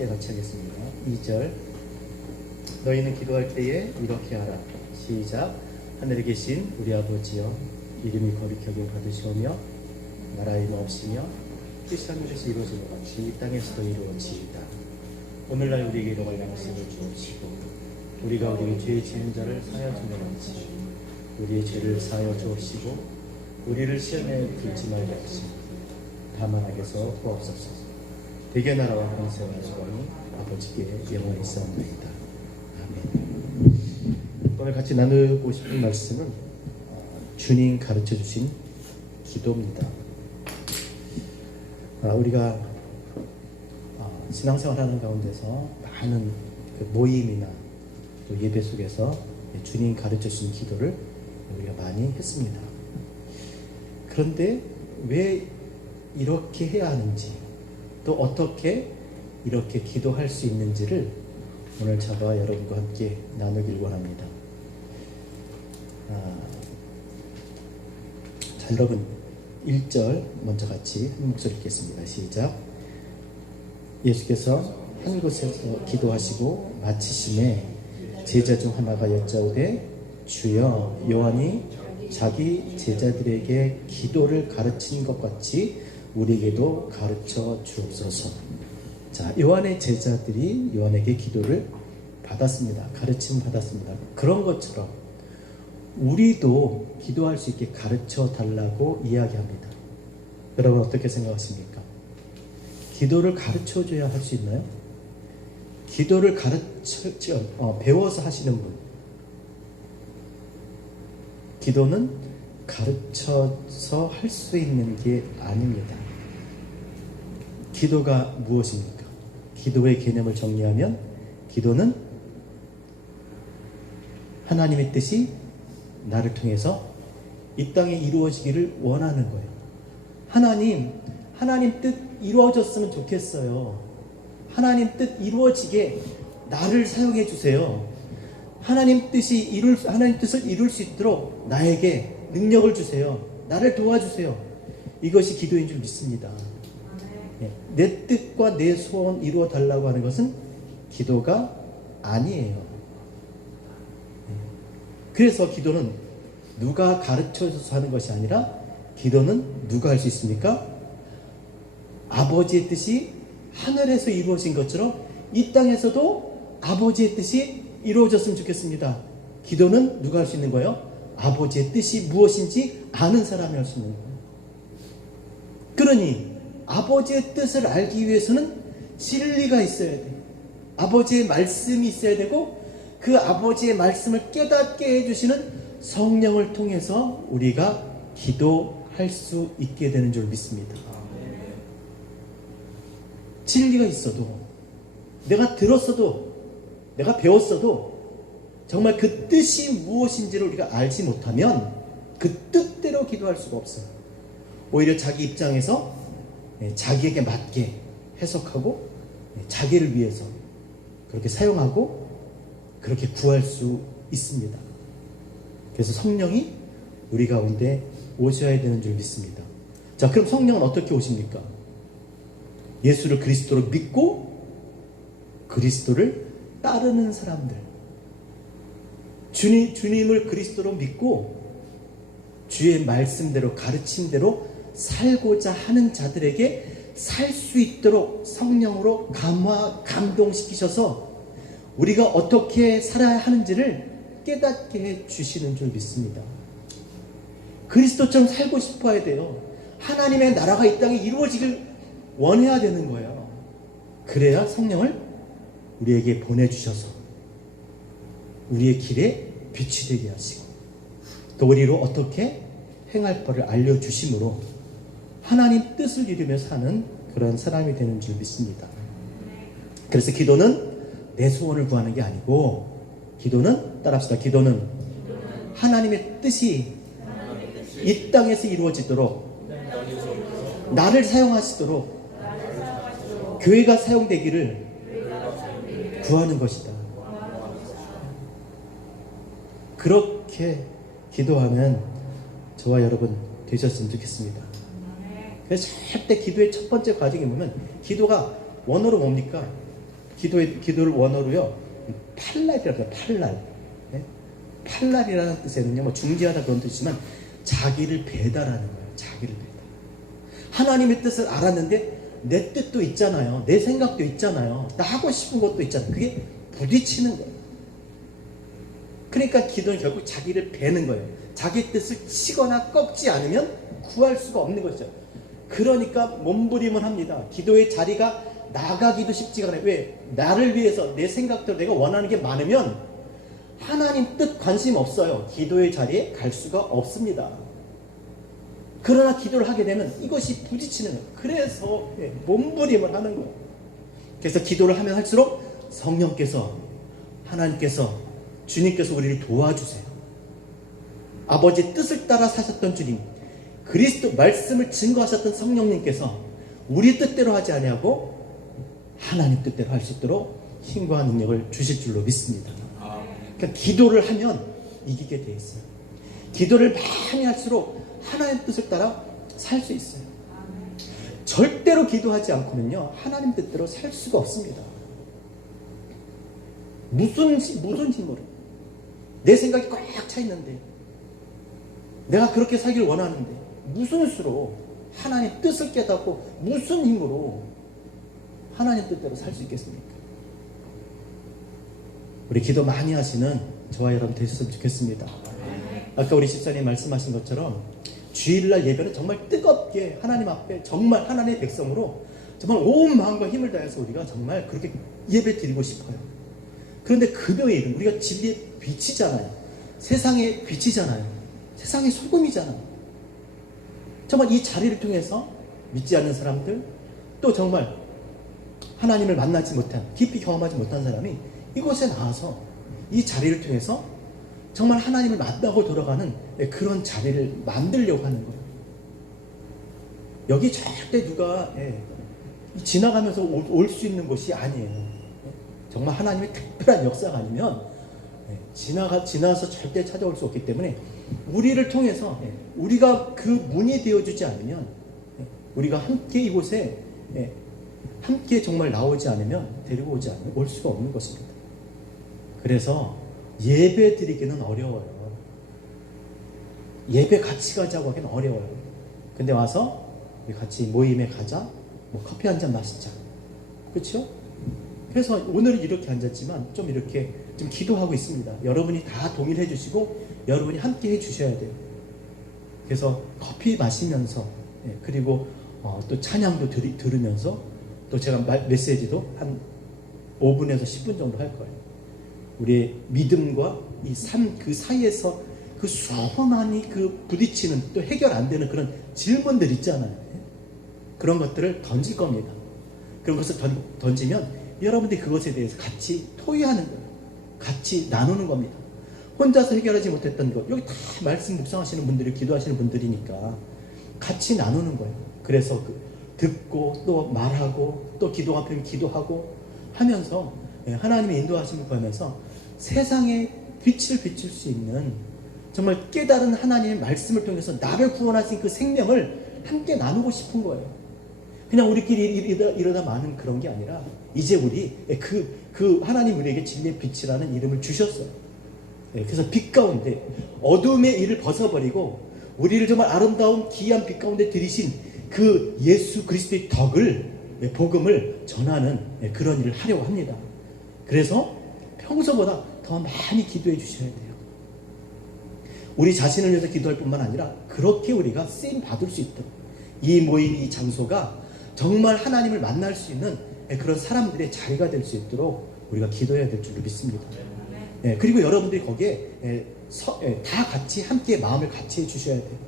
함께 같이 하겠습니다. 2절. 너희는 기도할 때에 이렇게 하라. 시작. 하늘에 계신 우리 아버지여, 이름이 거룩히 여김 받으시오며 나라의 마옵시며 뜻이 하늘에서 이루어진 것 같이 이 땅에서도 이루어지이다. 오늘날 우리에게 일용할 양식을 주옵시고 우리가 우리에게 죄 지은 자를 사하여 주는 같이 우리의 죄를 사하여 주옵시고 우리를 시험에 들지 말게 하시고 다만 악에서 구하옵소서. 대개 나라와 권세와 영광이 아버지께 영원히 있사옵나이다. 아멘. 오늘 같이 나누고 싶은 말씀은 주님 가르쳐 주신 기도입니다. 우리가 신앙생활하는 가운데서 많은 모임이나 또 예배 속에서 주님 가르쳐 주신 기도를 우리가 많이 했습니다. 그런데 왜 이렇게 해야 하는지, 또 어떻게 이렇게 기도할 수 있는지를 오늘 저와 여러분과 함께 나누길 원합니다. 자, 여러분 1절 먼저 같이 한 목소리 읽겠습니다. 시작. 예수께서 한 곳에서 기도하시고 마치심에 제자 중 하나가 여짜오되 주여, 요한이 자기 제자들에게 기도를 가르친 것 같이 우리에게도 가르쳐 주옵소서. 자, 요한의 제자들이 요한에게 기도를 받았습니다. 가르침 받았습니다. 그런 것처럼 우리도 기도할 수 있게 가르쳐 달라고 이야기합니다. 여러분 어떻게 생각하십니까? 기도를 가르쳐 줘야 할 수 있나요? 기도를 배워서 하시는 분, 기도는 가르쳐서 할 수 있는 게 아닙니다. 기도가 무엇입니까? 기도의 개념을 정리하면 기도는 하나님의 뜻이 나를 통해서 이 땅에 이루어지기를 원하는 거예요. 하나님 뜻 이루어졌으면 좋겠어요. 하나님 뜻 이루어지게 나를 사용해 주세요. 하나님 뜻을 이룰 수 있도록 나에게 능력을 주세요. 나를 도와주세요. 이것이 기도인 줄 믿습니다. 내 뜻과 내 소원 이루어 달라고 하는 것은 기도가 아니에요. 그래서 기도는 누가 가르쳐줘서 하는 것이 아니라 기도는 누가 할 수 있습니까? 아버지의 뜻이 하늘에서 이루어진 것처럼 이 땅에서도 아버지의 뜻이 이루어졌으면 좋겠습니다. 기도는 누가 할 수 있는 거예요? 아버지의 뜻이 무엇인지 아는 사람이 할 수 있는 거예요. 그러니 아버지의 뜻을 알기 위해서는 진리가 있어야 돼요. 아버지의 말씀이 있어야 되고 그 아버지의 말씀을 깨닫게 해주시는 성령을 통해서 우리가 기도할 수 있게 되는 줄 믿습니다. 진리가 있어도, 내가 들었어도, 내가 배웠어도 정말 그 뜻이 무엇인지를 우리가 알지 못하면 그 뜻대로 기도할 수가 없어요. 오히려 자기 입장에서 자기에게 맞게 해석하고 자기를 위해서 그렇게 사용하고 그렇게 구할 수 있습니다. 그래서 성령이 우리 가운데 오셔야 되는 줄 믿습니다. 자, 그럼 성령은 어떻게 오십니까? 예수를 그리스도로 믿고 그리스도를 따르는 사람들, 주님을 그리스도로 믿고 주의 말씀대로 가르침대로 살고자 하는 자들에게 살 수 있도록 성령으로 감동시키셔서 우리가 어떻게 살아야 하는지를 깨닫게 해 주시는 줄 믿습니다. 그리스도처럼 살고 싶어야 돼요. 하나님의 나라가 이 땅에 이루어지길 원해야 되는 거예요. 그래야 성령을 우리에게 보내주셔서 우리의 길에 빛이 되게 하시고 또 우리로 어떻게 행할 바를 알려주심으로 하나님 뜻을 이루며 사는 그런 사람이 되는 줄 믿습니다. 그래서 기도는 내 소원을 구하는 게 아니고, 기도는 따라합시다. 기도는 하나님의 뜻이 이 땅에서 이루어지도록, 나를 사용하시도록, 교회가 사용되기를 구하는 것이다. 그렇게 기도하면 저와 여러분 되셨으면 좋겠습니다. 그래서 절대 기도의 첫 번째 과정이 보면, 기도가 원어로 뭡니까? 기도를 원어로요, 팔랄이라고 해요. 팔랄. 네? 팔랄이라는 뜻에는요, 뭐 중지하다 그런 뜻이지만 자기를 배달하는 거예요. 자기를 배달. 하나님의 뜻을 알았는데 내 뜻도 있잖아요. 내 생각도 있잖아요. 나 하고 싶은 것도 있잖아요. 그게 부딪히는 거예요. 그러니까 기도는 결국 자기를 베는 거예요. 자기 뜻을 치거나 꺾지 않으면 구할 수가 없는 것이죠. 그러니까 몸부림을 합니다. 기도의 자리가 나가기도 쉽지가 않아요. 왜? 나를 위해서 내 생각대로 내가 원하는 게 많으면 하나님 뜻 관심 없어요. 기도의 자리에 갈 수가 없습니다. 그러나 기도를 하게 되면 이것이 부딪히는 거예요. 그래서 몸부림을 하는 거예요. 그래서 기도를 하면 할수록 성령께서, 하나님께서, 주님께서 우리를 도와주세요. 아버지의 뜻을 따라 사셨던 주님, 그리스도 말씀을 증거하셨던 성령님께서 우리 뜻대로 하지 아니하고 하나님 뜻대로 할 수 있도록 힘과 능력을 주실 줄로 믿습니다. 그러니까 기도를 하면 이기게 돼 있어요. 기도를 많이 할수록 하나님 뜻을 따라 살 수 있어요. 절대로 기도하지 않고는요, 하나님 뜻대로 살 수가 없습니다. 무슨 힘으로? 내 생각이 꽉 차 있는데, 내가 그렇게 살기를 원하는데, 무슨 수로 하나님 뜻을 깨닫고 무슨 힘으로 하나님 뜻대로 살 수 있겠습니까? 우리 기도 많이 하시는 저와 여러분 되셨으면 좋겠습니다. 아까 우리 집사님 말씀하신 것처럼 주일날 예배는 정말 뜨겁게 하나님 앞에 정말 하나님의 백성으로 정말 온 마음과 힘을 다해서 우리가 정말 그렇게 예배 드리고 싶어요. 그런데 금요일은 우리가 진리의 빛이잖아요. 세상의 빛이잖아요. 세상의 소금이잖아요. 정말 이 자리를 통해서 믿지 않는 사람들, 또 정말 하나님을 만나지 못한, 깊이 경험하지 못한 사람이 이곳에 나와서 이 자리를 통해서 정말 하나님을 만나고 돌아가는 그런 자리를 만들려고 하는 거예요. 여기 절대 누가 지나가면서 올 수 있는 곳이 아니에요. 정말 하나님의 특별한 역사가 아니면 지나서 절대 찾아올 수 없기 때문에 우리를 통해서 우리가 그 문이 되어주지 않으면, 우리가 함께 이곳에 함께 정말 나오지 않으면, 데리고 오지 않으면 올 수가 없는 것입니다. 그래서 예배 드리기는 어려워요. 예배 같이 가자고 하기는 어려워요. 근데 와서 우리 같이 모임에 가자, 뭐 커피 한잔 마시자, 그렇죠? 그래서 오늘은 이렇게 앉았지만 좀 이렇게 좀 기도하고 있습니다. 여러분이 다 동의해 주시고 여러분이 함께 해 주셔야 돼요. 그래서 커피 마시면서, 그리고 또 찬양도 들으면서, 또 제가 메시지도 한 5분에서 10분 정도 할 거예요. 우리의 믿음과 이 삶 그 사이에서 그 수많이 그 부딪히는, 또 해결 안 되는 그런 질문들 있잖아요. 그런 것들을 던질 겁니다. 그런 것을 던지면 여러분들이 그것에 대해서 같이 토의하는 거예요. 같이 나누는 겁니다. 혼자서 해결하지 못했던 것, 여기 다 말씀 묵상하시는 분들이, 기도하시는 분들이니까 같이 나누는 거예요. 그래서 듣고 또 말하고 또 기도 앞에 기도하고 하면서 하나님의 인도하심을 구하면서 세상에 빛을 비출 수 있는 정말 깨달은 하나님의 말씀을 통해서 나를 구원하신 그 생명을 함께 나누고 싶은 거예요. 그냥 우리끼리 이러다 마는 그런 게 아니라 이제 우리 그 하나님 우리에게 진리의 빛이라는 이름을 주셨어요. 그래서 빛 가운데 어둠의 일을 벗어버리고 우리를 정말 아름다운 귀한 빛 가운데 들이신 그 예수 그리스도의 덕을, 복음을 전하는 그런 일을 하려고 합니다. 그래서 평소보다 더 많이 기도해 주셔야 돼요. 우리 자신을 위해서 기도할 뿐만 아니라 그렇게 우리가 쓰임 받을 수 있도록, 이 모임, 이 장소가 정말 하나님을 만날 수 있는 그런 사람들의 자리가 될 수 있도록 우리가 기도해야 될 줄로 믿습니다. 그리고 여러분들이 거기에 다 같이 함께 마음을 같이 해주셔야 돼요.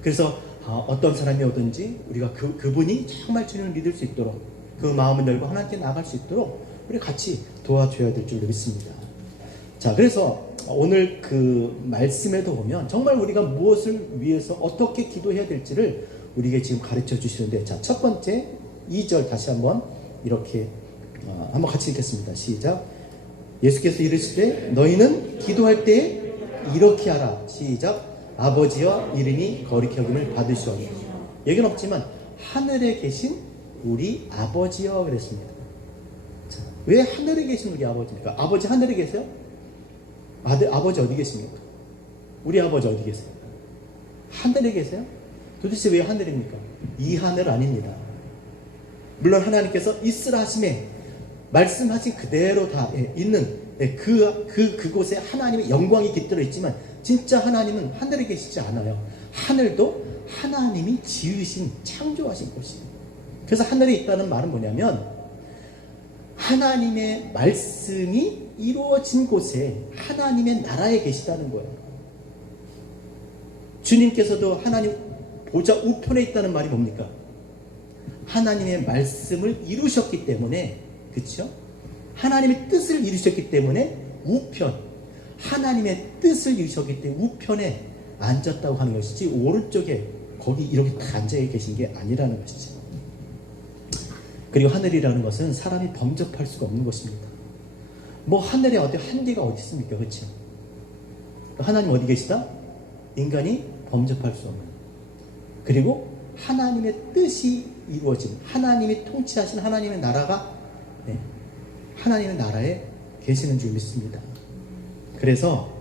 그래서 어떤 사람이 오든지 우리가 그분이 정말 주님을 믿을 수 있도록, 그 마음을 열고 하나님께 나아갈 수 있도록 우리 같이 도와줘야 될 줄로 믿습니다. 자, 그래서 오늘 그 말씀에도 보면 정말 우리가 무엇을 위해서 어떻게 기도해야 될지를 우리에게 지금 가르쳐 주시는데, 자, 첫 번째 2절 다시 한번 이렇게 한번 같이 읽겠습니다. 시작. 예수께서 이르시되 너희는 기도할 때에 이렇게 하라. 시작. 아버지여 이름이 거룩히 여김을 받으시오니. 여기는 없지만 하늘에 계신 우리 아버지여 그랬습니다. 자, 왜 하늘에 계신 우리 아버지입니까? 아버지 하늘에 계세요? 아버지 어디 계십니까? 우리 아버지 어디 계세요? 하늘에 계세요? 도대체 왜 하늘입니까? 이 하늘 아닙니다. 물론 하나님께서 있으라 하심에 말씀하신 그대로 다 있는 그곳에 하나님의 영광이 깃들어 있지만 진짜 하나님은 하늘에 계시지 않아요. 하늘도 하나님이 지으신 창조하신 곳이에요. 그래서 하늘에 있다는 말은 뭐냐면 하나님의 말씀이 이루어진 곳에 하나님의 나라에 계시다는 거예요. 주님께서도 하나님 보좌 우편에 있다는 말이 뭡니까? 하나님의 말씀을 이루셨기 때문에, 그렇죠? 하나님의 뜻을 이루셨기 때문에 우편, 하나님의 뜻을 이루셨기 때문에 우편에 앉았다고 하는 것이지 오른쪽에 거기 이렇게 딱 앉아 계신 게 아니라는 것이죠. 그리고 하늘이라는 것은 사람이 범접할 수가 없는 것입니다. 뭐 하늘에 어디 한계가 어디 있습니까? 그렇죠? 하나님 어디 계시다? 인간이 범접할 수 없는, 그리고 하나님의 뜻이 이루어진, 하나님이 통치하신 하나님의 나라가 하나님의 나라에 계시는 줄 믿습니다. 그래서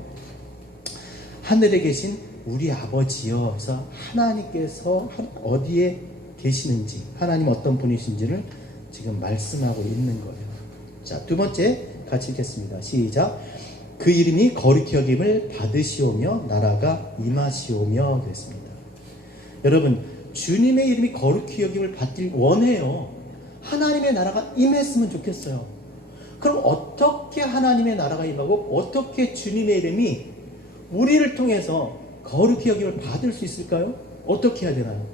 하늘에 계신 우리 아버지여, 그래서 하나님께서 어디에 계시는지, 하나님 어떤 분이신지를 지금 말씀하고 있는 거예요. 자, 두 번째 같이 읽겠습니다. 시작. 그 이름이 거룩히 여김을 받으시오며 나라가 임하시오며 됐습니다. 여러분, 주님의 이름이 거룩히 여김을 받길 원해요. 하나님의 나라가 임했으면 좋겠어요. 그럼 어떻게 하나님의 나라가 임하고 어떻게 주님의 이름이 우리를 통해서 거룩히 여김을 받을 수 있을까요? 어떻게 해야 되나요?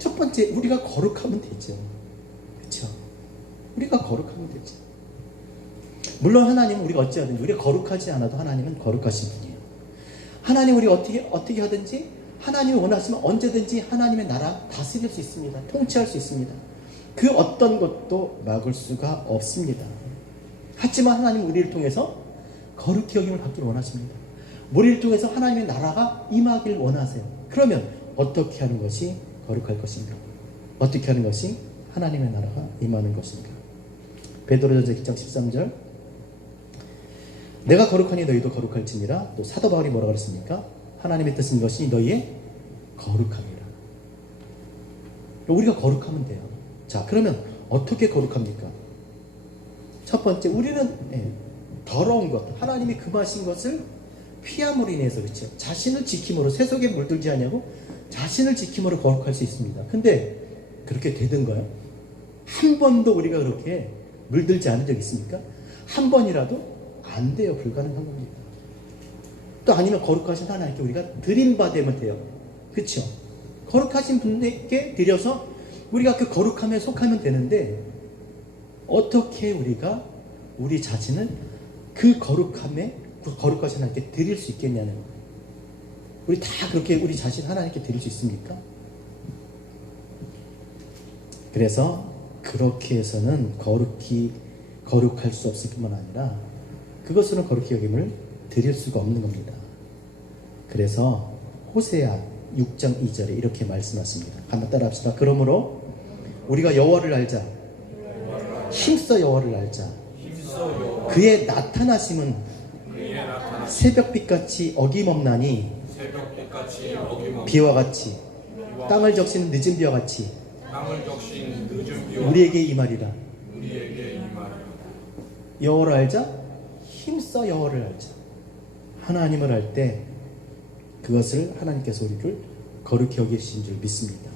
첫 번째, 우리가 거룩하면 되죠. 그렇죠? 우리가 거룩하면 되죠. 물론 하나님은 우리가 어찌하든지 우리가 거룩하지 않아도 하나님은 거룩하신 분이에요. 하나님 우리 어떻게 하든지 하나님이 원하시면 언제든지 하나님의 나라 다스릴 수 있습니다. 통치할 수 있습니다. 그 어떤 것도 막을 수가 없습니다. 하지만 하나님은 우리를 통해서 거룩히 여김을 받기를 원하십니다. 우리를 통해서 하나님의 나라가 임하길 원하세요. 그러면 어떻게 하는 것이 거룩할 것인가? 어떻게 하는 것이 하나님의 나라가 임하는 것인가? 베드로전서 1장 13절, 내가 거룩하니 너희도 거룩할지니라. 또 사도 바울이 뭐라고 그랬습니까? 하나님의 뜻은 것이 너희의 거룩함이라. 우리가 거룩하면 돼요. 자, 그러면 어떻게 거룩합니까? 첫 번째, 우리는 더러운 것, 하나님이 금하신 것을 피함으로 인해서, 그렇죠? 자신을 지킴으로, 세속에 물들지 않냐고 자신을 지킴으로 거룩할 수 있습니다. 근데 그렇게 되던가요? 한 번도 우리가 그렇게 물들지 않은 적 있습니까? 한 번이라도 안 돼요. 불가능한 겁니다. 또 아니면 거룩하신 하나님께 우리가 드림받으면 돼요. 그렇죠? 거룩하신 분에게 드려서 우리가 그 거룩함에 속하면 되는데, 어떻게 우리가 우리 자신을 그 거룩함에, 그 거룩하신 하나님께 드릴 수 있겠냐는 거예요. 우리 다 그렇게 우리 자신 하나님께 드릴 수 있습니까? 그래서 그렇게 해서는 거룩할 수 없을 뿐만 아니라 그것으로는 거룩히 여김을 드릴 수가 없는 겁니다. 그래서 호세아 6장 2절에 이렇게 말씀하십니다. 한번 따라 합시다. 그러므로 우리가 여호와를 알자. 힘써 여호와를 알자. 그의 나타나심은 새벽빛같이 어김없나니 비와 같이 땅을 적시는 늦은 비와 같이 우리에게 임하리라. 여호와를 알자. 힘써 여호와를 알자. 하나님을 알 때 그것을 하나님께서 우리를 거룩히 여기신 줄 믿습니다.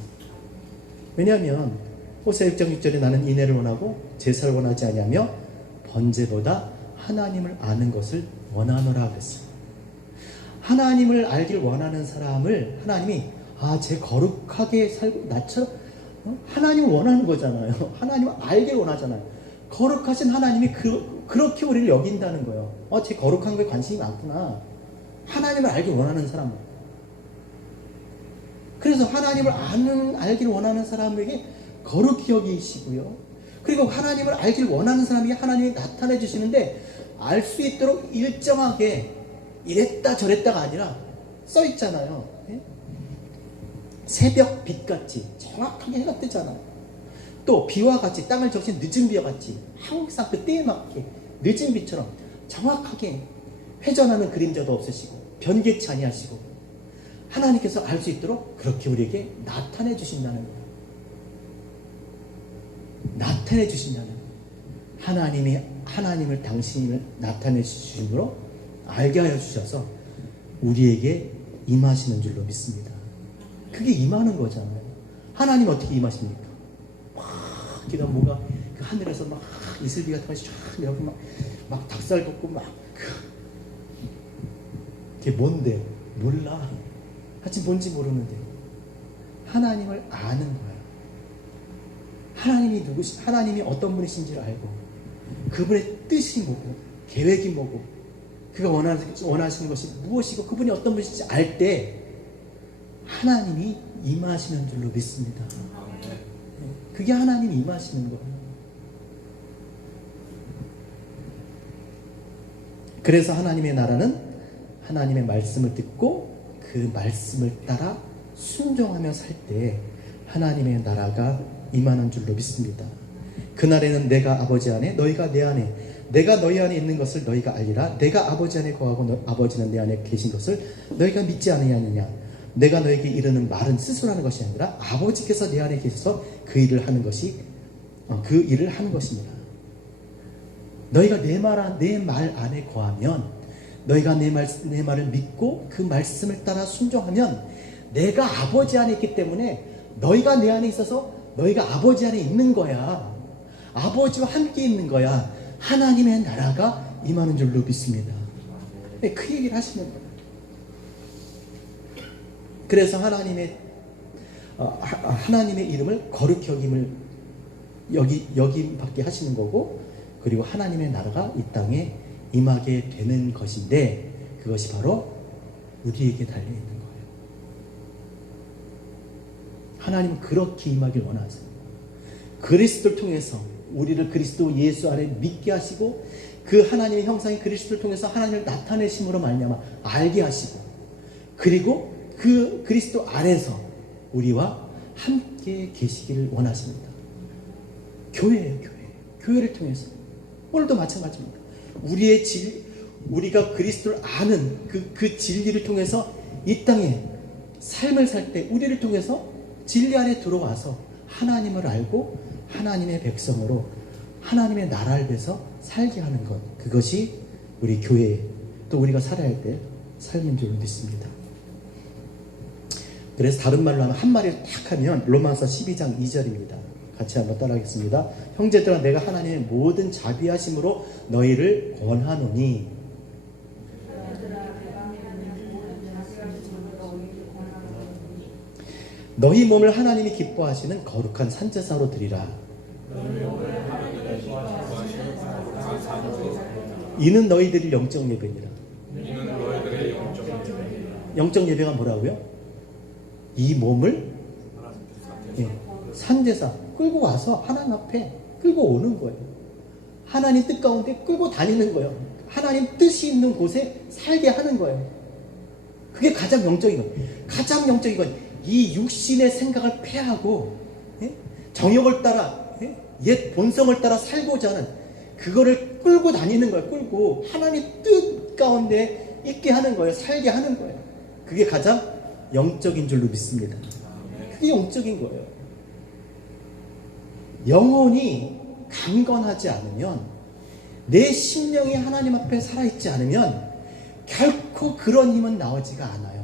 왜냐하면 호세아 6장 6절에 나는 인애를 원하고 제사를 원하지 아니하며 번제보다 하나님을 아는 것을 원하노라 그랬어요. 하나님을 알길 원하는 사람을 하나님이 쟤 거룩하게 살고 나처럼 하나님을 원하는 거잖아요. 하나님을 알길 원하잖아요. 거룩하신 하나님이 그렇게 우리를 여긴다는 거예요. 쟤 거룩한 거에 관심이 많구나. 하나님을 알길 원하는 사람. 그래서 하나님을 알길 원하는 사람에게 거룩히 여기시고요. 그리고 하나님을 알길 원하는 사람에게 하나님이 나타내 주시는데 알 수 있도록 일정하게 이랬다 저랬다가 아니라 써 있잖아요. 새벽 빛같이 정확하게 해가 뜨잖아요. 또 비와 같이 땅을 적신 늦은 비와 같이 항상 그 때에 맞게 늦은 비처럼 정확하게 회전하는 그림자도 없으시고 변개치 아니하시고 하나님께서 알 수 있도록 그렇게 우리에게 나타내 주신다는 거예요. 나타내 주신다는 거예요. 하나님을 당신을 나타내 주심으로 알게 하여 주셔서 우리에게 임하시는 줄로 믿습니다. 그게 임하는 거잖아요. 하나님 어떻게 임하십니까? 막 기도 뭐가 그 하늘에서 막 이슬비 같은 것이 쫙 내려오고 막 닭살 돋고 막 그게 뭔데? 몰라. 하여튼 뭔지 모르는데 하나님을 아는 거야. 하나님이 어떤 분이신지를 알고 그분의 뜻이 뭐고 계획이 뭐고 그가 원하시는 것이 무엇이고 그분이 어떤 분이신지 알 때 하나님이 임하시는 줄로 믿습니다. 그게 하나님이 임하시는 거예요. 그래서 하나님의 나라는 하나님의 말씀을 듣고 그 말씀을 따라 순종하며 살 때 하나님의 나라가 임하는 줄로 믿습니다. 그날에는 내가 아버지 안에 너희가 내 안에 내가 너희 안에 있는 것을 너희가 알리라. 내가 아버지 안에 거하고 아버지는 내 안에 계신 것을 너희가 믿지 않느냐. 내가 너에게 이르는 말은 스스로 하는 것이 아니라 아버지께서 내 안에 계셔서 그 일을 하는 것입니다. 너희가 내 말 안에 거하면 너희가 내 말을 믿고 그 말씀을 따라 순종하면 내가 아버지 안에 있기 때문에 너희가 내 안에 있어서 너희가 아버지 안에 있는 거야. 아버지와 함께 있는 거야. 하나님의 나라가 임하는 줄로 믿습니다. 그 얘기를 하시는 거예요. 그래서 하나님의 이름을 거룩히 여김받게 하시는 거고, 그리고 하나님의 나라가 이 땅에 임하게 되는 것인데, 그것이 바로 우리에게 달려 있는 거예요. 하나님은 그렇게 임하길 원하세요. 그리스도를 통해서 우리를 그리스도 예수 안에 믿게 하시고, 그 하나님의 형상인 그리스도를 통해서 하나님을 나타내심으로 말미암아 알게 하시고, 그리고 그 그리스도 안에서 우리와 함께 계시기를 원하십니다. 교회예요, 교회. 교회를 통해서. 오늘도 마찬가지입니다. 우리가 그리스도를 아는 그 진리를 통해서 이 땅에 삶을 살 때 우리를 통해서 진리 안에 들어와서 하나님을 알고 하나님의 백성으로 하나님의 나라를 위해서 살게 하는 것, 그것이 우리 교회, 또 우리가 살아야 할 때 삶인 줄 믿습니다. 그래서 다른 말로 하면, 한 마디로 딱 하면 로마서 12장 2절입니다. 같이 한번 따라하겠습니다. 형제들아, 내가 하나님의 모든 자비하심으로 너희를 권하노니. 너희 몸을 하나님이 기뻐하시는 거룩한 산제사로 드리라. 이는 너희들이 영적 예배니라. 영적 예배가 뭐라고요? 이 몸을 산제사 끌고 와서 하나님 앞에 끌고 오는 거예요. 하나님 뜻 가운데 끌고 다니는 거예요. 하나님 뜻이 있는 곳에 살게 하는 거예요. 그게 가장 영적인 거예요. 가장 영적인 건 이 육신의 생각을 폐하고 정욕을 따라 옛 본성을 따라 살고자 하는 그거를 끌고 다니는 거예요. 끌고 하나님 뜻 가운데 있게 하는 거예요. 살게 하는 거예요. 그게 가장 영적인 줄로 믿습니다. 그게 영적인 거예요. 영혼이 강건하지 않으면, 내 심령이 하나님 앞에 살아있지 않으면 결코 그런 힘은 나오지가 않아요.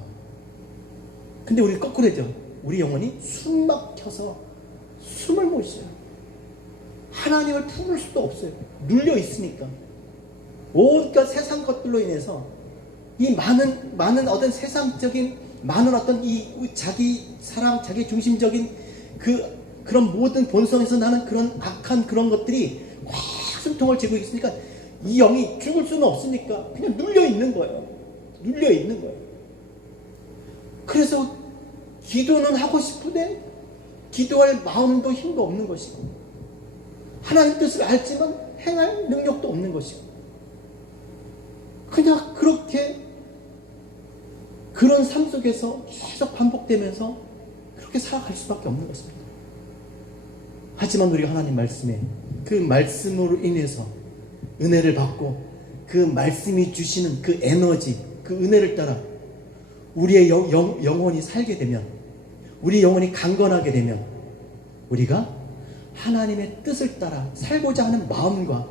근데 우리 거꾸로 해죠. 우리 영혼이 숨 막혀서 숨을 못 쉬어요. 하나님을 품을 수도 없어요. 눌려 있으니까. 온갖 세상 것들로 인해서 이 많은 어떤 세상적인 많은 어떤 이 자기 사랑, 자기 중심적인 그런 모든 본성에서 나는 그런 악한 그런 것들이 확 숨통을 쥐고 있으니까 이 영이 죽을 수는 없으니까 그냥 눌려 있는 거예요. 눌려 있는 거예요. 그래서 기도는 하고 싶은데 기도할 마음도 힘도 없는 것이고, 하나님 뜻을 알지만 행할 능력도 없는 것이고, 그냥 그런 삶 속에서 계속 반복되면서 그렇게 살아갈 수밖에 없는 것입니다. 하지만 우리가 하나님 말씀에 그 말씀으로 인해서 은혜를 받고 그 말씀이 주시는 그 에너지, 그 은혜를 따라 우리의 영혼이 살게 되면, 우리 영혼이 강건하게 되면 우리가 하나님의 뜻을 따라 살고자 하는 마음과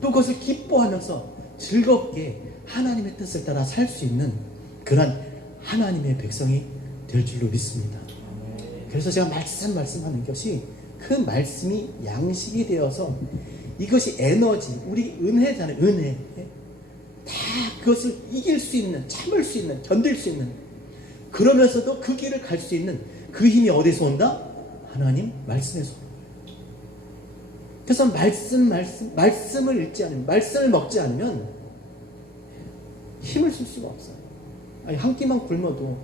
또 그것을 기뻐하면서 즐겁게 하나님의 뜻을 따라 살 수 있는 그런 하나님의 백성이 될 줄로 믿습니다. 그래서 제가 말씀하는 것이 그 말씀이 양식이 되어서 이것이 에너지, 우리 은혜잖아요. 은혜. 다 그것을 이길 수 있는, 참을 수 있는, 견딜 수 있는, 그러면서도 그 길을 갈 수 있는 그 힘이 어디서 온다? 하나님 말씀에서 온다. 그래서 말씀을 읽지 않으면, 말씀을 먹지 않으면 힘을 쓸 수가 없어요. 아니, 한 끼만 굶어도,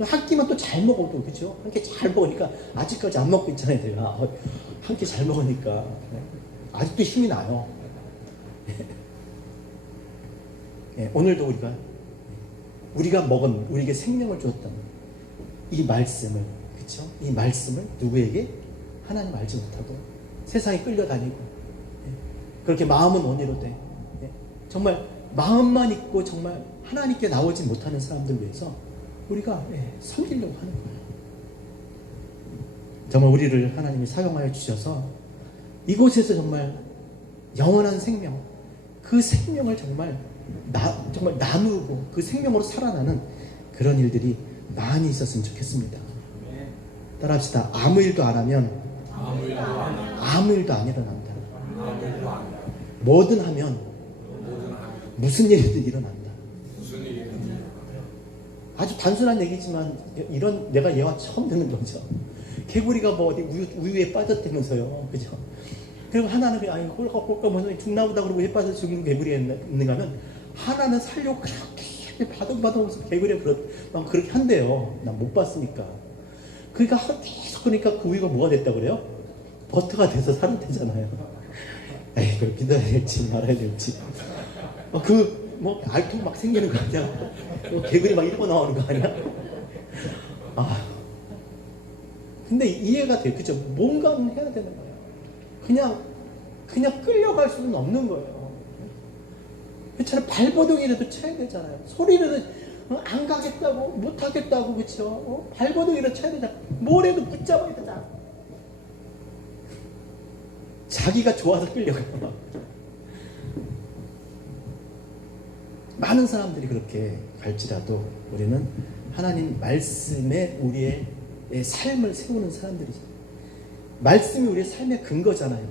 한 끼만 또 잘 먹어도, 그죠? 한 끼 잘 먹으니까, 아직까지 안 먹고 있잖아요, 제가. 한 끼 잘 먹으니까. 아직도 힘이 나요. 오늘도 우리가 먹은, 우리에게 생명을 주었던 이 말씀을, 그쵸? 이 말씀을 누구에게? 하나님 알지 못하고 세상에 끌려다니고, 그렇게 마음은 원이로 돼, 정말 마음만 있고 정말 하나님께 나오지 못하는 사람들 위해서 우리가 섬기려고 하는 거예요. 정말 우리를 하나님이 사용하여 주셔서 이곳에서 정말 영원한 생명, 그 생명을 정말 나누고 그 생명으로 살아나는 그런 일들이 많이 있었으면 좋겠습니다. 따라합시다. 아무 일도 안 하면 아무 일도 안 일어난다. 뭐든 하면 무슨 일이든 일어난다. 아주 단순한 얘기지만 이런 내가 예화 처음 듣는 거죠. 개구리가 뭐 어디 우유에 빠졌다면서요, 그죠? 그리고 하나는 그냥 꼴깍꼴깍 무슨 죽나보다 그러고 해 빠져 죽는 개구리가 있는가 하면, 하나는 살려고 그렇게 바둥바둥하면서 개구리가 그렇게 한대요. 난 못 봤으니까. 그러니까 계속 그러니까 그 우유가 뭐가 됐다 그래요? 버터가 돼서 살았대잖아요. 에이, 그걸 믿어야 될지 말아야 될지. 알통 막 생기는 거 아니야? 개구리 막 이러고 나오는 거 아니야? 근데 이해가 돼요. 그죠? 뭔가는 해야 되는 거예요. 그냥 끌려갈 수는 없는 거예요. 그렇잖아요. 발버둥이라도 쳐야 되잖아요. 소리라도 안 가겠다고, 못 하겠다고, 그쵸? 발버둥이라도 쳐야 되잖아. 뭐래도 붙잡아야 되잖아. 자기가 좋아서 끌려가요. 많은 사람들이 그렇게 갈지라도 우리는 하나님 말씀에 우리의 삶을 세우는 사람들이죠. 말씀이 우리의 삶의 근거잖아요.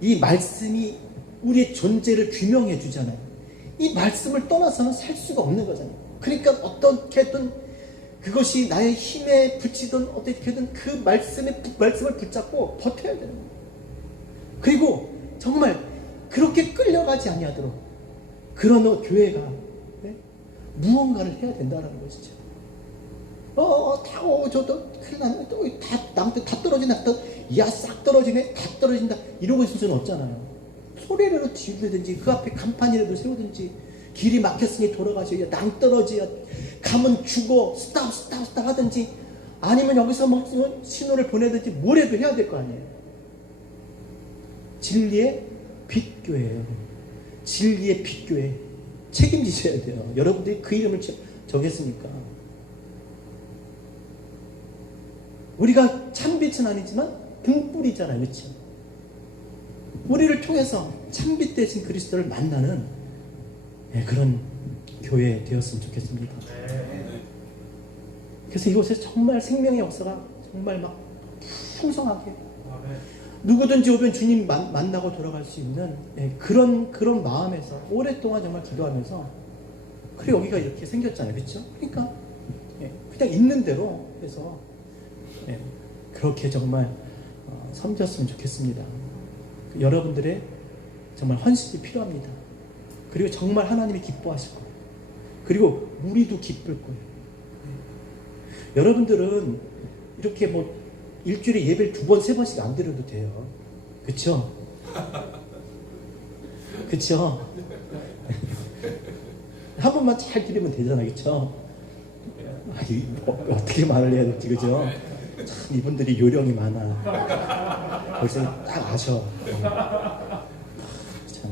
이 말씀이 우리의 존재를 규명해 주잖아요. 이 말씀을 떠나서는 살 수가 없는 거잖아요. 그러니까 어떻게든 그것이 나의 힘에 붙이든 어떻게든 그 말씀을 붙잡고 버텨야 되는 거예요. 그리고 정말 그렇게 끌려가지 아니하도록 그런 교회가 무언가를 해야 된다는 것이죠. 저도 큰일 나네. 남한테 다 떨어지네. 야, 싹 떨어지네. 다 떨어진다. 이러고 있을 수는 없잖아요. 소리라도 지르든지 그 앞에 간판이라도 세우든지, 길이 막혔으니 돌아가셔야, 낭떠러지야, 가면 죽어, 스탑 하든지, 아니면 여기서 뭐 신호를 보내든지 뭐라도 해야 될 거 아니에요. 진리의 빛교회예요. 진리의 빛교회 책임지셔야 돼요. 여러분들이 그 이름을 정했으니까. 우리가 참빛은 아니지만 등불이잖아요. 그렇죠? 우리를 통해서 참빛 대신 그리스도를 만나는 그런 교회 되었으면 좋겠습니다. 그래서 이곳에서 정말 생명의 역사가 정말 막 풍성하게, 누구든지 오면 주님 만나고 돌아갈 수 있는 그런 마음에서 오랫동안 정말 기도하면서, 그리고 여기가 이렇게 생겼잖아요. 그렇죠? 그러니까 그냥 있는 대로 해서 그렇게 정말 섬겼으면 좋겠습니다. 여러분들의 정말 헌신이 필요합니다. 그리고 정말 하나님이 기뻐하실 거예요. 그리고 우리도 기쁠 거예요. 여러분들은 이렇게 뭐 일주일에 예배를 2번, 3번씩 안 드려도 돼요. 그쵸? 그쵸? 한 번만 잘 드리면 되잖아요. 그쵸? 어떻게 말을 해야 될지, 그죠? 참 이분들이 요령이 많아. 벌써 딱 아셔. 참.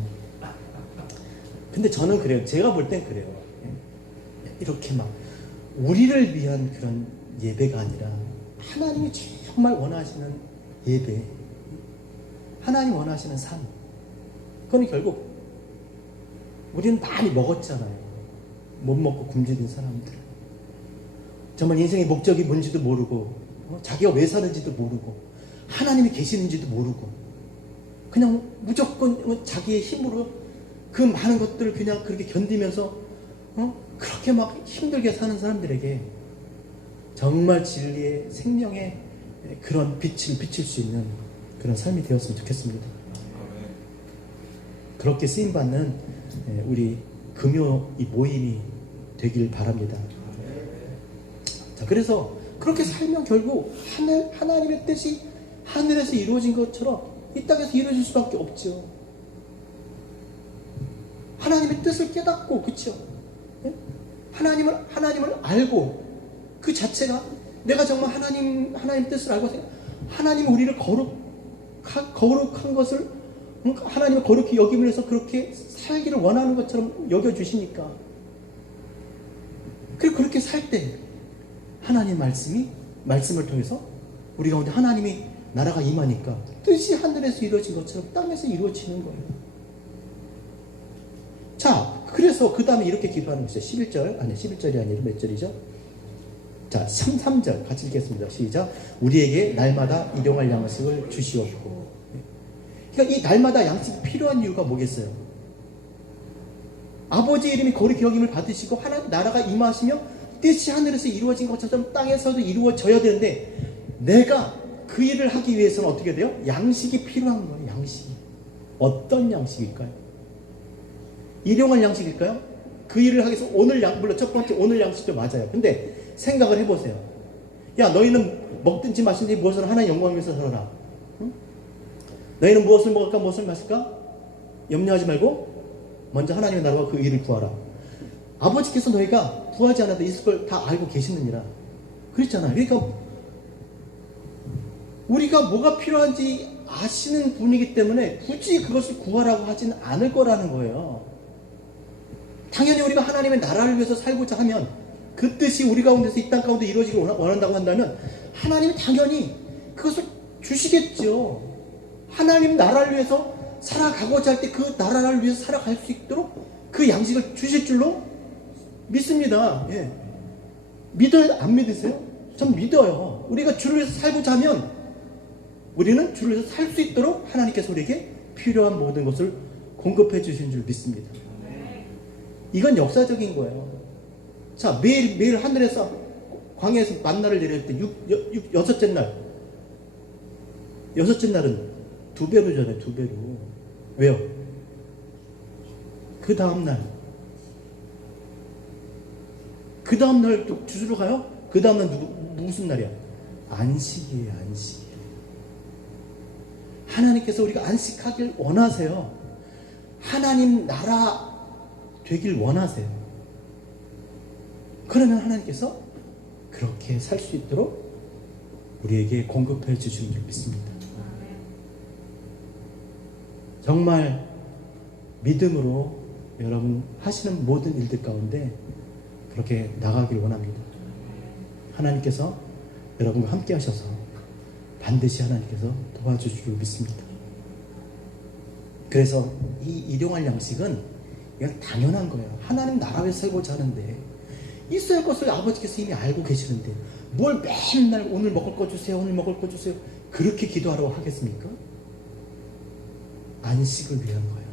근데 저는 그래요. 제가 볼 땐 그래요. 이렇게 막 우리를 위한 그런 예배가 아니라 하나님이 정말 원하시는 예배, 하나님 원하시는 삶. 그건 결국 우리는 많이 먹었잖아요. 못 먹고 굶주린 사람들. 정말 인생의 목적이 뭔지도 모르고 자기가 왜 사는지도 모르고 하나님이 계시는지도 모르고 그냥 무조건 자기의 힘으로 그 많은 것들을 그냥 그렇게 견디면서 그렇게 막 힘들게 사는 사람들에게 정말 진리의 생명의 그런 빛을 비칠 수 있는 그런 삶이 되었으면 좋겠습니다. 그렇게 쓰임받는 우리 금요 이 모임이 되길 바랍니다. 자, 그래서 그렇게 살면 결국 하나님의 뜻이 하늘에서 이루어진 것처럼 이 땅에서 이루어질 수밖에 없죠. 하나님의 뜻을 깨닫고, 그렇죠? 하나님을 알고 그 자체가 내가 정말 하나님 뜻을 알고 하나님이 우리를 거룩한 것을 하나님을 거룩히 여김을 해서 그렇게 살기를 원하는 것처럼 여겨주시니까 그리고 그렇게 살 때 하나님 말씀을 통해서 우리 가운데 하나님이 나라가 임하니까 뜻이 하늘에서 이루어진 것처럼 땅에서 이루어지는 거예요. 자, 그래서 그 다음에 이렇게 기도하는 것이죠. 11절이 아니라 몇 절이죠? 자, 3절 같이 읽겠습니다. 시작. 우리에게 날마다 일용할 양식을 주시옵고. 그러니까 이 날마다 양식이 필요한 이유가 뭐겠어요? 아버지의 이름이 거룩히 여김을 받으시고 하나님 나라가 임하시며 뜻이 하늘에서 이루어진 것처럼 땅에서도 이루어져야 되는데 내가 그 일을 하기 위해서는 어떻게 돼요? 양식이 필요한 거예요. 양식이. 어떤 양식일까요? 일용할 양식일까요? 그 일을 하기 위해서 물론 첫 번째 오늘 양식도 맞아요. 근데 생각을 해보세요. 야, 너희는 먹든지 마시든지 무엇을 하나님 영광을 위해서 살아라. 응? 너희는 무엇을 먹을까 무엇을 마실까 염려하지 말고 먼저 하나님의 나라와 그 일을 구하라. 아버지께서 너희가 구하지 않아도 있을 걸 다 알고 계시느니라. 그랬잖아요. 그러니까 우리가 뭐가 필요한지 아시는 분이기 때문에 굳이 그것을 구하라고 하지는 않을 거라는 거예요. 당연히 우리가 하나님의 나라를 위해서 살고자 하면 그 뜻이 우리 가운데서 이 땅 가운데 이루어지길 원한다고 한다면 하나님이 당연히 그것을 주시겠죠. 하나님 나라를 위해서 살아가고자 할 때 그 나라를 위해서 살아갈 수 있도록 그 양식을 주실 줄로 믿습니다. 예. 믿어요? 안 믿으세요? 전 믿어요. 우리가 주를 위해서 살고자 하면 우리는 주를 위해서 살 수 있도록 하나님께서 우리에게 필요한 모든 것을 공급해 주신 줄 믿습니다. 이건 역사적인 거예요. 자, 매일 하늘에서 광야에서 만나를 내릴 때 여섯째 날은 2배로 전해 2배로. 왜요? 그 다음날 또 주스로 가요? 그 다음날 무슨 날이야? 안식이에요. 안식. 하나님께서 우리가 안식하길 원하세요. 하나님 나라 되길 원하세요. 그러면 하나님께서 그렇게 살 수 있도록 우리에게 공급해 주시는 줄 믿습니다. 정말 믿음으로 여러분 하시는 모든 일들 가운데 그렇게 나가길 원합니다. 하나님께서 여러분과 함께 하셔서 반드시 하나님께서 도와주실 줄 믿습니다. 그래서 이 일용할 양식은 이건 당연한 거예요. 하나님 나라에 살고자 하는데 있어야 할 것을 아버지께서 이미 알고 계시는데 뭘 맨날 오늘 먹을 거 주세요, 오늘 먹을 거 주세요 그렇게 기도하라고 하겠습니까? 안식을 위한 거예요.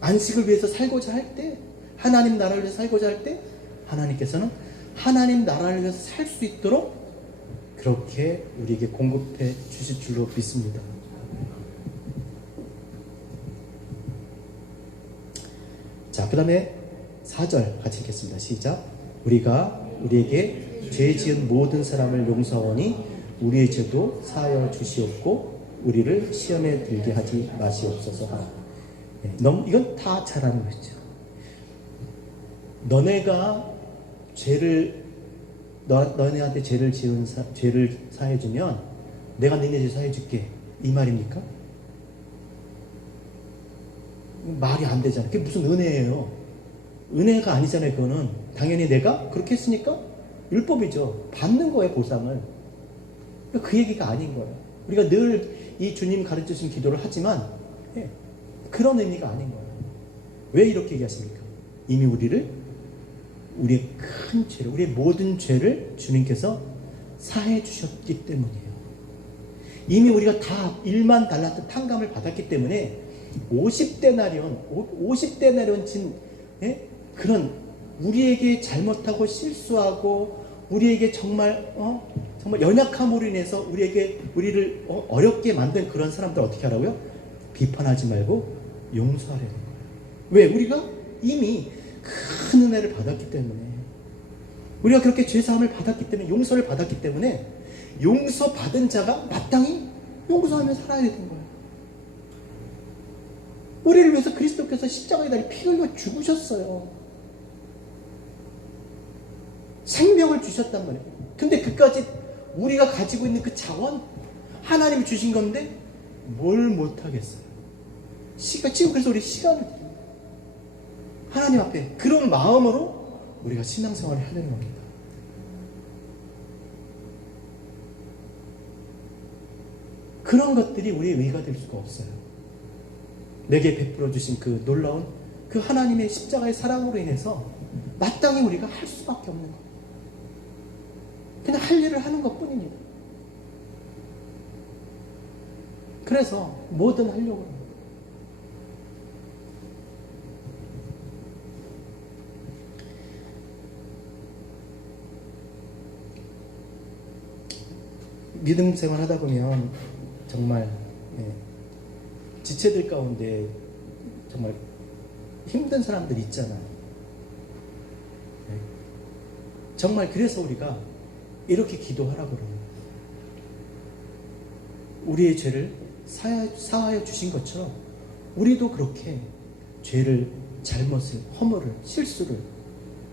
안식을 위해서 살고자 할 때, 하나님 나라를 위해서 살고자 할 때 하나님께서는 하나님 나라를 위해서 살 수 있도록 그렇게 우리에게 공급해 주실 줄로 믿습니다. 자, 그 다음에 4절 같이 읽겠습니다. 시작. 우리에게 죄 지은 모든 사람을 용서하오니 우리의 죄도 사하여 주시옵고 우리를 시험에 들게 하지 마시옵소서 하라. 이건 다 잘하는 것이죠. 너네가 죄를 너네한테 죄를 사해주면 내가 너네 죄 사해줄게. 이 말입니까? 말이 안 되잖아요. 그게 무슨 은혜예요? 은혜가 아니잖아요. 그거는 당연히 내가 그렇게 했으니까 율법이죠. 받는 거예요, 보상을. 그 얘기가 아닌 거예요. 우리가 늘 이 주님 가르쳐주신 기도를 하지만 그런 의미가 아닌 거예요. 왜 이렇게 얘기하십니까? 이미 우리의 큰 죄를, 우리의 모든 죄를 주님께서 사해 주셨기 때문이에요. 이미 우리가 다 일만 달란트 탕감을 받았기 때문에 50데나리온 진 그런 우리에게 잘못하고 실수하고 우리에게 정말 연약함으로 인해서 우리를 어렵게 만든 그런 사람들 어떻게 하라고요? 비판하지 말고 용서하려는 거예요. 왜? 우리가 이미 큰 은혜를 받았기 때문에, 우리가 그렇게 죄사함을 받았기 때문에, 용서를 받았기 때문에 용서받은 자가 마땅히 용서하며 살아야 되는 거예요. 우리를 위해서 그리스도께서 십자가에 달려 피 흘려 죽으셨어요. 생명을 주셨단 말이에요. 근데 그까지 우리가 가지고 있는 그 자원, 하나님이 주신 건데 뭘 못하겠어요. 지금 그래서 우리 시간을 드립니다. 하나님 앞에 그런 마음으로 우리가 신앙생활을 해야 되는 겁니다. 그런 것들이 우리의 의가 될 수가 없어요. 내게 베풀어 주신 그 놀라운 그 하나님의 십자가의 사랑으로 인해서 마땅히 우리가 할 수밖에 없는 거예요. 그냥 할 일을 하는 것 뿐입니다. 그래서 뭐든 하려고 합니다. 믿음 생활 하다 보면 정말 지체들 가운데 정말 힘든 사람들이 있잖아요. 정말 그래서 우리가 이렇게 기도하라고 그럽니다. 우리의 죄를 사하여 주신 것처럼 우리도 그렇게 죄를, 잘못을, 허물을, 실수를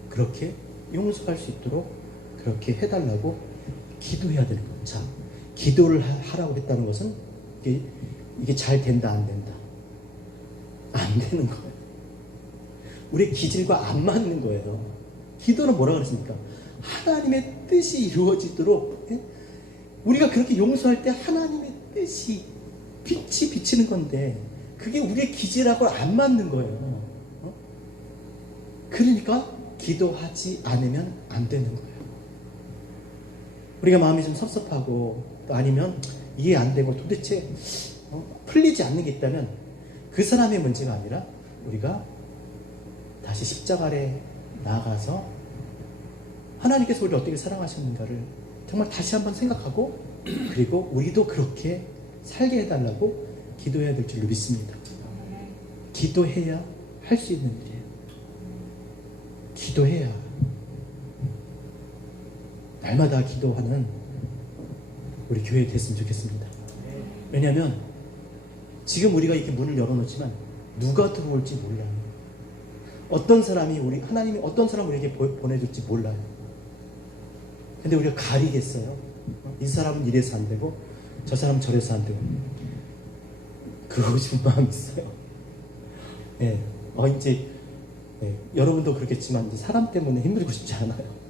그렇게 용서할 수 있도록 그렇게 해달라고 기도해야 되는 거예요. 자, 기도를 하라고 했다는 것은 이게 잘 된다, 안 된다? 안 되는 거예요. 우리의 기질과 안 맞는 거예요. 기도는 뭐라고 그랬습니까? 하나님의 뜻이 이루어지도록, 우리가 그렇게 용서할 때 하나님의 뜻이 빛이 비치는 건데 그게 우리의 기질하고 안 맞는 거예요. 그러니까 기도하지 않으면 안 되는 거예요. 우리가 마음이 좀 섭섭하고 또 아니면 이해 안 되고 도대체 풀리지 않는 게 있다면 그 사람의 문제가 아니라 우리가 다시 십자가 아래 나아가서 하나님께서 우리를 어떻게 사랑하셨는가를 정말 다시 한번 생각하고 그리고 우리도 그렇게 살게 해달라고 기도해야 될 줄로 믿습니다. 기도해야 할 수 있는 일이에요. 기도해야 날마다 기도하는 우리 교회 됐으면 좋겠습니다. 왜냐하면 지금 우리가 이렇게 문을 열어놓지만 누가 들어올지 몰라요. 어떤 사람이 하나님이 어떤 사람 우리에게 보내줄지 몰라요. 근데 우리가 가리겠어요. 이 사람은 이래서 안 되고 저 사람은 저래서 안 되고. 그러고 싶은 마음이 있어요. 이제 여러분도 그렇겠지만 이제 사람 때문에 힘들고 싶지 않아요.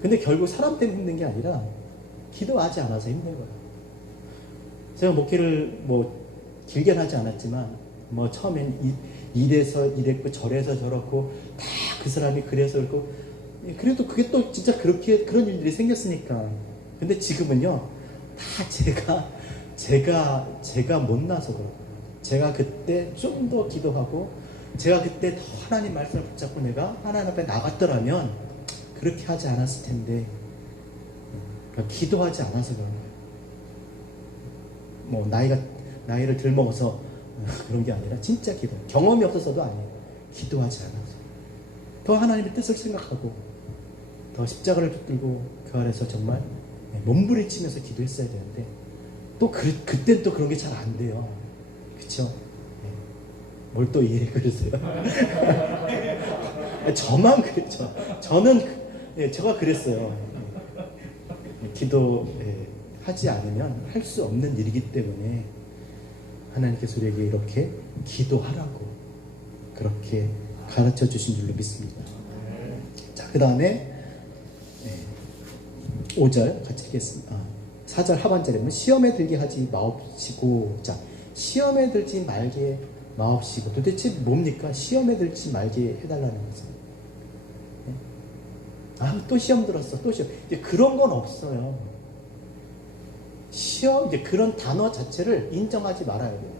근데 결국 사람 때문에 힘든 게 아니라 기도하지 않아서 힘든 거예요. 제가 목회를 길게 하지 않았지만 처음엔 이래서 이랬고 저래서 저렇고 다 그 사람이 그래서 그렇고 그래도 그게 또 진짜 그렇게 그런 일들이 생겼으니까. 근데 지금은요 다 제가 못나서 그래요. 제가 그때 좀 더 기도하고 제가 그때 더 하나님 말씀을 붙잡고 내가 하나님 앞에 나갔더라면 그렇게 하지 않았을 텐데 그러니까 기도하지 않아서 그런 거예요. 나이를 덜 먹어서 그런 게 아니라 진짜 기도, 경험이 없어서도 아니에요. 기도하지 않아서 더 하나님의 뜻을 생각하고 더 십자가를 붙들고 그 아래서 정말 몸부림치면서 기도했어야 되는데 또 그땐 또 그런 게 잘 안 돼요. 그쵸? 뭘 또 이해를 그러세요? 저만 그랬죠. 저는 예, 제가 그랬어요. 기도 하지 않으면 할 수 없는 일이기 때문에 하나님께서 우리에게 이렇게 기도하라고 그렇게 가르쳐 주신 줄로 믿습니다. 자, 그 다음에 5절 같이 읽겠습니다. 4절 하반절에 보면 시험에 들게 하지 마옵시고, 자, 시험에 들지 말게 마옵시고, 도대체 뭡니까? 시험에 들지 말게 해달라는 거죠. 또 시험 들었어, 또 시험. 이제 그런 건 없어요. 시험, 이제 그런 단어 자체를 인정하지 말아야 돼요.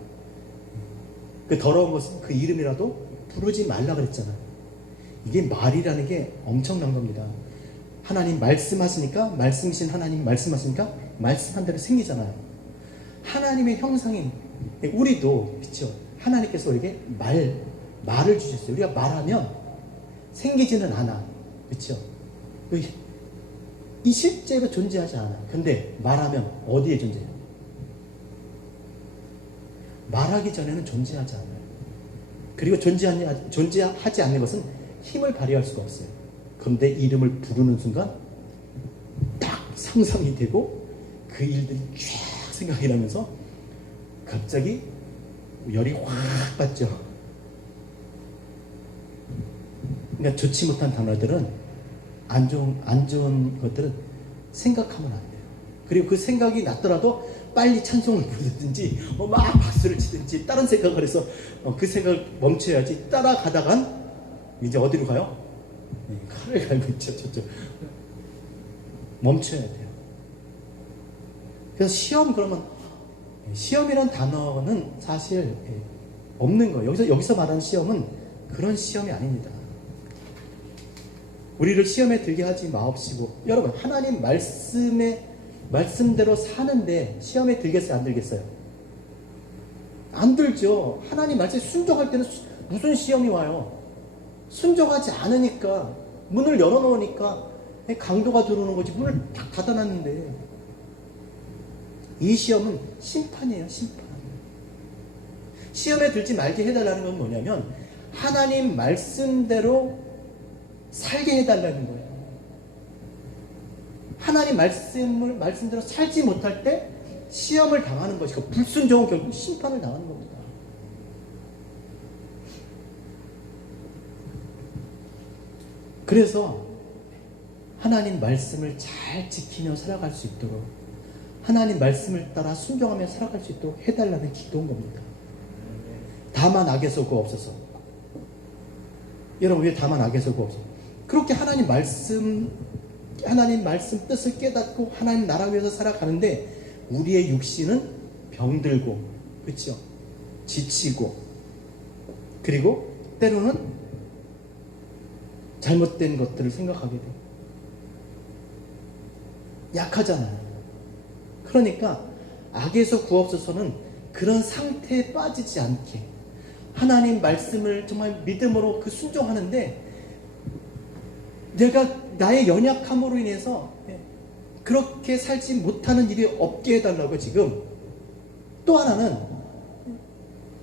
그 더러운 것은 그 이름이라도 부르지 말라 그랬잖아요. 이게 말이라는 게 엄청난 겁니다. 하나님 말씀하시니까, 말씀이신 하나님 말씀하시니까 말씀한 대로 생기잖아요. 하나님의 형상인 우리도, 그렇죠? 하나님께서 우리에게 말을 주셨어요. 우리가 말하면 생기지는 않아, 그렇죠? 이 실제로 존재하지 않아. 근데 말하면 어디에 존재해요? 말하기 전에는 존재하지 않아요. 그리고 존재하지 않는 것은 힘을 발휘할 수가 없어요. 그런데 이름을 부르는 순간 딱 상상이 되고 그 일들이 쫙 생각이 나면서 갑자기 열이 확 받죠. 그러니까 좋지 못한 단어들은 안 좋은 것들은 생각하면 안 돼요. 그리고 그 생각이 났더라도 빨리 찬송을 부르든지 막 박수를 치든지 다른 생각을 해서 그 생각을 멈춰야지. 따라가다간 이제 어디로 가요? 칼을 갈고 있죠. 저쪽. 멈춰야 돼요. 그래서 시험, 그러면 시험이란 단어는 사실 없는 거예요. 여기서 말하는 시험은 그런 시험이 아닙니다. 우리를 시험에 들게 하지 마옵시고, 여러분, 하나님 말씀대로 사는데 시험에 들겠어요, 안 들겠어요? 안 들죠. 하나님 말씀에 순종할 때는 무슨 시험이 와요? 순종하지 않으니까, 문을 열어놓으니까 강도가 들어오는 거지. 문을 딱 닫아놨는데. 이 시험은 심판이에요, 심판. 시험에 들지 말게 해달라는 건 뭐냐면 하나님 말씀대로 살게 해달라는 거예요. 하나님 말씀대로 살지 못할 때 시험을 당하는 것이고, 불순종은 결국 심판을 당하는 겁니다. 그래서 하나님 말씀을 잘 지키며 살아갈 수 있도록, 하나님 말씀을 따라 순종하며 살아갈 수 있도록 해달라는 기도인 겁니다. 다만 악에서 구하옵소서. 여러분, 왜 다만 악에서 구하옵소서? 그렇게 하나님 말씀 뜻을 깨닫고 하나님 나라 위해서 살아가는데 우리의 육신은 병들고, 그렇죠? 지치고, 그리고 때로는 잘못된 것들을 생각하게 돼요. 약하잖아요. 그러니까 악에서 구하옵소서는 그런 상태에 빠지지 않게 하나님 말씀을 정말 믿음으로 순종하는데, 내가 나의 연약함으로 인해서 그렇게 살지 못하는 일이 없게 해달라고. 지금 또 하나는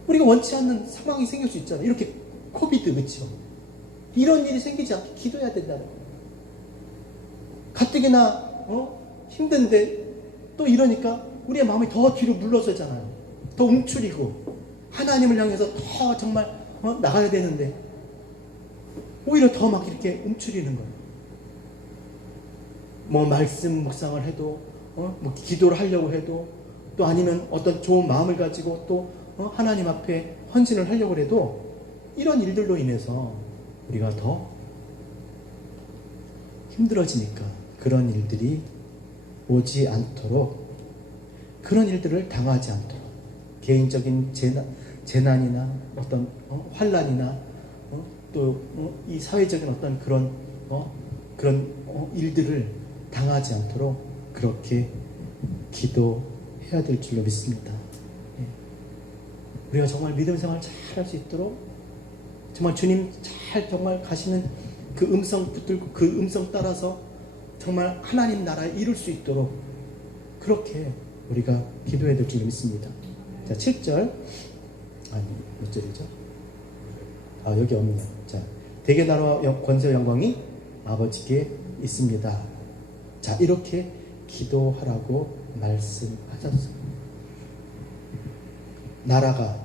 우리가 원치 않는 상황이 생길 수 있잖아요. 이렇게 코비드, 그렇죠? 이런 일이 생기지 않게 기도해야 된다는 거예요. 가뜩이나 힘든데 또 이러니까 우리의 마음이 더 뒤로 물러서잖아요. 더 움츠리고 하나님을 향해서 더 정말 나가야 되는데 오히려 더 막 이렇게 움츠리는 거예요. 뭐 말씀 묵상을 해도 뭐 기도를 하려고 해도, 또 아니면 어떤 좋은 마음을 가지고 또 하나님 앞에 헌신을 하려고 해도 이런 일들로 인해서 우리가 더 힘들어지니까 그런 일들이 오지 않도록, 그런 일들을 당하지 않도록, 개인적인 재난이나 어떤 환난이나 또 이 사회적인 어떤 그런 일들을 당하지 않도록 그렇게 기도해야 될 줄로 믿습니다. 우리가 정말 믿음 생활 잘 할 수 있도록, 정말 주님 잘 정말 가시는 그 음성 붙들고 그 음성 따라서 정말 하나님 나라에 이룰 수 있도록 그렇게 우리가 기도해야 될 줄로 믿습니다. 자, 7절. 아니, 몇 절이죠? 여기 없네요. 자, 대개 나라와 권세와 영광이 아버지께 있습니다. 자, 이렇게 기도하라고 말씀하셨어요. 나라가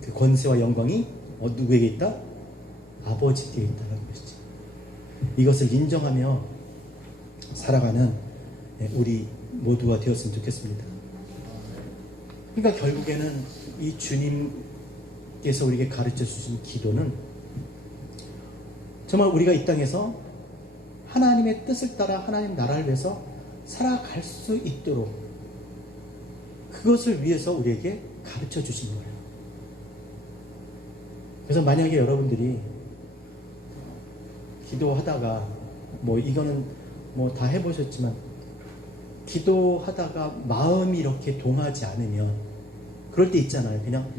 그 권세와 영광이 누구에게 있다? 아버지께 있다는 것이지. 이것을 인정하며 살아가는 우리 모두가 되었으면 좋겠습니다. 그러니까 결국에는 이 주님께서 우리에게 가르쳐 주신 기도는 정말 우리가 이 땅에서 하나님의 뜻을 따라 하나님 나라를 위해서 살아갈 수 있도록 그것을 위해서 우리에게 가르쳐 주신 거예요. 그래서 만약에 여러분들이 기도하다가 이거는 다 해보셨지만 기도하다가 마음이 이렇게 동하지 않으면 그럴 때 있잖아요. 그냥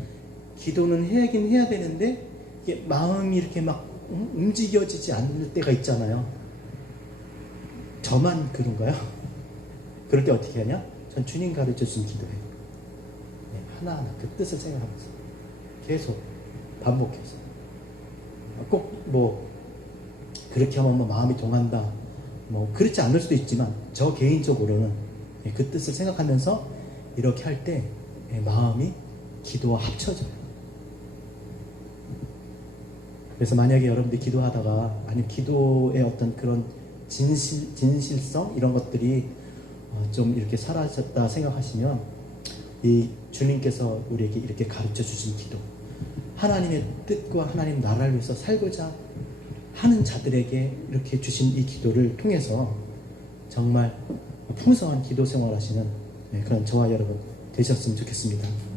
기도는 해야긴 해야 되는데 이게 마음이 이렇게 막 움직여지지 않을 때가 있잖아요. 저만 그런가요? 그럴 때 어떻게 하냐? 전 주님 가르쳐 준 기도해요. 하나하나 그 뜻을 생각하면서 계속 반복해서 꼭 그렇게 하면 마음이 동한다 그렇지 않을 수도 있지만 저 개인적으로는 그 뜻을 생각하면서 이렇게 할 때 마음이 기도와 합쳐져요. 그래서 만약에 여러분들이 기도하다가 아니면 기도의 어떤 그런 진실성 이런 것들이 좀 이렇게 사라졌다 생각하시면 이 주님께서 우리에게 이렇게 가르쳐 주신 기도, 하나님의 뜻과 하나님 나라를 위해서 살고자 하는 자들에게 이렇게 주신 이 기도를 통해서 정말 풍성한 기도 생활하시는 그런 저와 여러분 되셨으면 좋겠습니다.